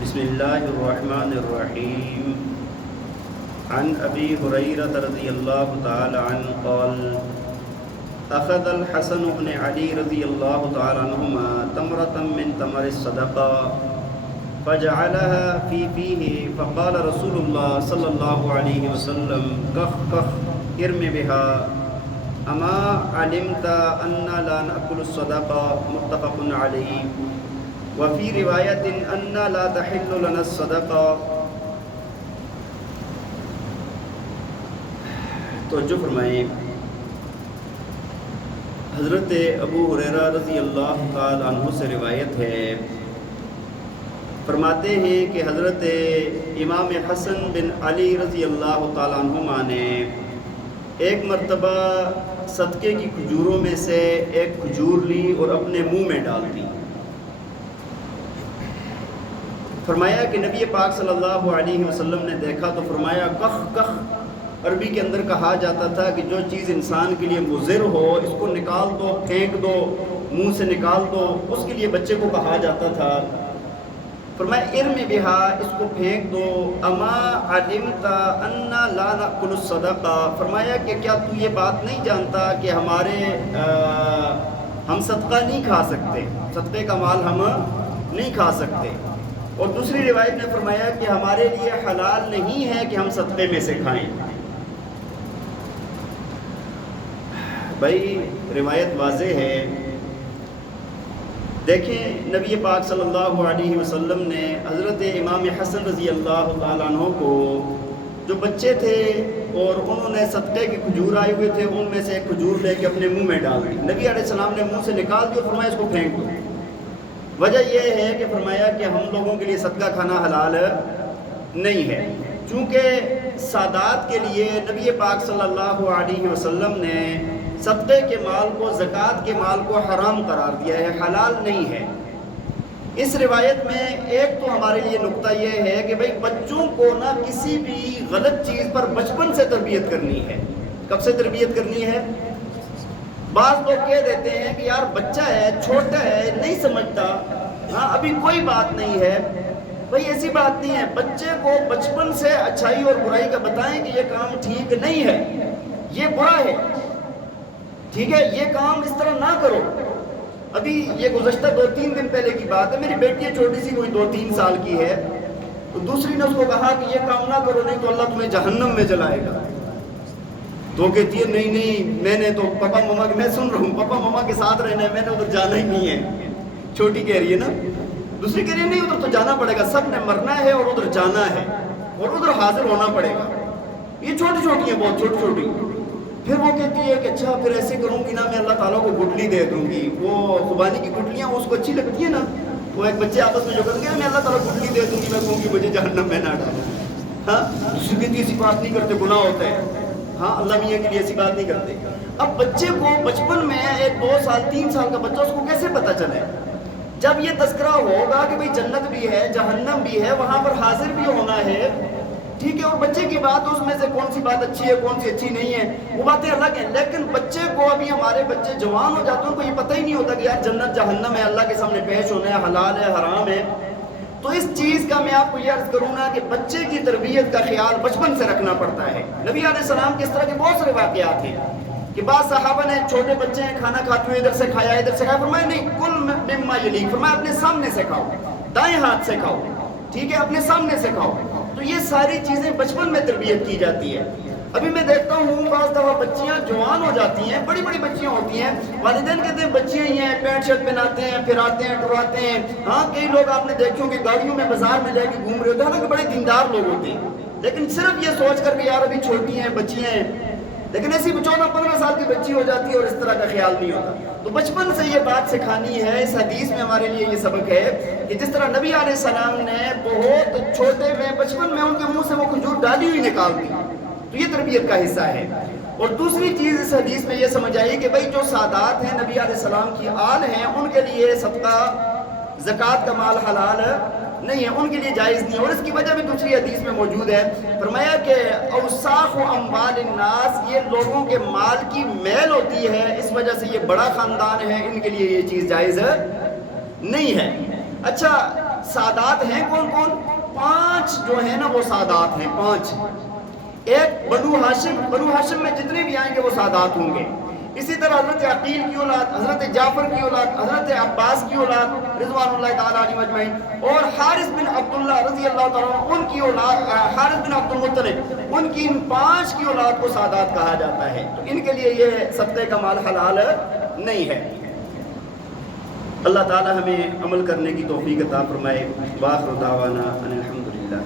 بسم اللہ الرحمن الرحیم عن ابی ہریرہ رضی اللہ تعالی عنہ قال اخذ الحسن بن علی رضی اللہ تعالی عنہما تمرة من تمر الصدقہ فجعلها في فيه فقال رسول الله صلی اللہ علیہ وسلم کخ کخ ارم بها اما علمت ان لا نأكل الصدقہ متفق علیہ وفی روایت ان لا تحل لنا الصدقہ۔ توجہ فرمائیں، حضرت ابو ہریرہ رضی اللہ تعالی عنہ سے روایت ہے، فرماتے ہیں کہ حضرت امام حسن بن علی رضی اللہ تعالی عنہما نے ایک مرتبہ صدقے کی کھجوروں میں سے ایک کھجور لی اور اپنے منہ میں ڈال دی۔ فرمایا کہ نبی پاک صلی اللہ علیہ وسلم نے دیکھا تو فرمایا کخ کخ، عربی کے اندر کہا جاتا تھا کہ جو چیز انسان کے لیے مضر ہو اس کو نکال دو، پھینک دو، منہ سے نکال دو، اس کے لیے بچے کو کہا جاتا تھا۔ فرمایا ارم بہا، اس کو پھینک دو، اما علمت ان لا نأکل الصدقہ، فرمایا کہ کیا تو یہ بات نہیں جانتا کہ ہم صدقہ نہیں کھا سکتے، صدقے کا مال ہم نہیں کھا سکتے۔ اور دوسری روایت نے فرمایا کہ ہمارے لیے حلال نہیں ہے کہ ہم صدقے میں سے کھائیں۔ بھائی روایت واضح ہے، دیکھیں نبی پاک صلی اللہ علیہ وسلم نے حضرت امام حسن رضی اللہ تعالیٰ عنہ کو، جو بچے تھے اور انہوں نے صدقے کی کھجور آئے ہوئے تھے، ان میں سے ایک کھجور لے کے اپنے منہ میں ڈال دی۔ نبی علیہ السلام نے منہ سے نکال دی اور فرمایا اس کو پھینک دو۔ وجہ یہ ہے کہ فرمایا کہ ہم لوگوں کے لیے صدقہ کھانا حلال نہیں ہے، چونکہ سادات کے لیے نبی پاک صلی اللہ علیہ وسلم نے صدقے کے مال کو، زکوٰۃ کے مال کو حرام قرار دیا ہے، حلال نہیں ہے۔ اس روایت میں ایک تو ہمارے لیے نقطہ یہ ہے کہ بھئی بچوں کو نہ کسی بھی غلط چیز پر بچپن سے تربیت کرنی ہے۔ کب سے تربیت کرنی ہے؟ بعض لوگ کہہ دیتے ہیں کہ یار بچہ ہے، چھوٹا ہے، نہیں سمجھتا، ہاں ابھی کوئی بات نہیں ہے۔ بھئی ایسی بات نہیں ہے، بچے کو بچپن سے اچھائی اور برائی کا بتائیں کہ یہ کام ٹھیک نہیں ہے، یہ برا ہے، ٹھیک ہے، یہ کام اس طرح نہ کرو۔ ابھی یہ گزشتہ 2-3 دن پہلے کی بات ہے، میری بیٹی ہے چھوٹی سی، کوئی 2-3 سال کی ہے، تو دوسری نے اس کو کہا کہ یہ کام نہ کرو نہیں تو اللہ تمہیں جہنم میں جلائے گا۔ تو کہتی ہے نہیں نہیں، میں نے تو پاپا مما، میں سن رہا ہوں پاپا مما کے ساتھ رہنا ہے، میں نے ادھر جانا ہی نہیں ہے۔ چھوٹی کہہ رہی ہے نا، دوسری کہہ رہی ہے نہیں ادھر تو جانا پڑے گا، سب نے مرنا ہے اور ادھر جانا ہے اور ادھر حاضر ہونا پڑے گا۔ یہ چھوٹی چھوٹی ہیں، بہت چھوٹی چھوٹی۔ پھر وہ کہتی ہے کہ اچھا پھر ایسے کروں گی نا، میں اللہ تعالیٰ کو گٹلی دے دوں گی، وہ خوبانی کی گٹلیاں اس کو اچھی لگتی ہیں نا، وہ ایک بچے آپس میں جو کرتے ہیں میں اللہ تعالیٰ کو گٹلی دے دوں گی، میں کہوں گی مجھے جہنم میں نہ ڈالو۔ ہاں دوسری کہتی ہے ایسی بات نہیں کرتے، گناہ ہوتا ہے۔ ہاں اللہ میاں کے لیے ایسی بات نہیں کرتے۔ اب بچے کو بچپن میں، ایک 2 سال 3 سال کا بچہ، اس کو کیسے پتہ چلے؟ جب یہ تذکرہ ہوگا کہ بھئی جنت بھی ہے، جہنم بھی ہے، وہاں پر حاضر بھی ہونا ہے، ٹھیک ہے، اور بچے کی بات اس میں سے کون سی بات اچھی ہے کون سی اچھی نہیں ہے وہ باتیں الگ ہیں، لیکن بچے کو، ابھی ہمارے بچے جوان ہو جاتے ہیں، ان کو یہ پتہ ہی نہیں ہوتا کہ یار جنت جہنم ہے، اللہ کے سامنے پیش ہونا ہے، حلال ہے حرام ہے۔ تو اس چیز کا میں آپ کو یہ عرض کروں گا کہ بچے کی تربیت کا خیال بچپن سے رکھنا پڑتا ہے۔ نبی علیہ السلام کے اس طرح کے بہت سارے واقعات ہیں کہ بعض صحابہ نے، چھوٹے بچے ہیں، کھانا کھاتے ہوئے ادھر سے کھایا ادھر سے کھایا، فرمایا نہیں کل مما یلیک، فرمایا اپنے سامنے سے کھاؤ، دائیں ہاتھ سے کھاؤ، ٹھیک ہے، اپنے سامنے سے کھاؤ۔ تو یہ ساری چیزیں بچپن میں تربیت کی جاتی ہے۔ ابھی میں دیکھتا ہوں بعض دفعہ بچیاں جوان ہو جاتی ہیں، بڑی بڑی بچیاں ہوتی ہیں، والدین کہتے ہیں بچیاں ہی ہیں، پینٹ شرٹ پہناتے ہیں، پھراتے ہیں، ٹراتے ہیں۔ ہاں کئی لوگ آپ نے دیکھے ہوں کہ گاڑیوں میں بازار میں لے کے گھوم رہے ہوتے ہیں، حالانکہ بڑے دیندار لوگ ہوتے ہیں، لیکن صرف یہ سوچ کر کہ یار ابھی چھوٹی ہیں، بچیاں ہیں، لیکن ایسی 14-15 سال کی بچی ہو جاتی ہے اور اس طرح کا خیال نہیں ہوتا۔ تو بچپن سے یہ بات سکھانی ہے۔ اس حدیث میں ہمارے لیے یہ سبق ہے کہ جس طرح نبی علیہ السلام نے بہت چھوٹے میں، بچپن میں ان کے منہ سے وہ کھجور ڈالی ہوئی نکال دی، تو یہ تربیت کا حصہ ہے۔ اور دوسری چیز اس حدیث میں یہ سمجھ آئی کہ بھئی جو سادات ہیں، نبی علیہ السلام کی آل ہیں، ان کے لیے صدقہ زکوٰۃ کا مال حلال نہیں ہے، ان کے لیے جائز نہیں ہے۔ اور اس کی وجہ بھی دوسری حدیث میں موجود ہے، فرمایا کہ اوساخ اموال الناس، یہ لوگوں کے مال کی میل ہوتی ہے، اس وجہ سے یہ بڑا خاندان ہے، ان کے لیے یہ چیز جائز نہیں ہے۔ اچھا سادات ہیں کون کون؟ 5 جو ہیں نا وہ سادات ہیں 5. ایک بنو ہاشم میں جتنے بھی آئیں گے وہ سادات ہوں گے. اسی طرح حضرت عقیل کی اولاد، حضرت جعفر کی اولاد، حضرت عباس کی اولاد رضوان اللہ تعالیٰ علیہ مجمعین، اور حارث بن عبداللہ رضی اللہ تعالیٰ عنہ ان کی اولاد، حارث بن عبد المطلب، ان کی ان 5 کی اولاد کو سادات کہا جاتا ہے. تو ان کے لیے یہ صدقے کا مال حلال نہیں ہے. اللہ تعالیٰ ہمیں عمل کرنے کی توفیق عطا فرمائے. وآخر دعوانا ان الحمدللہ.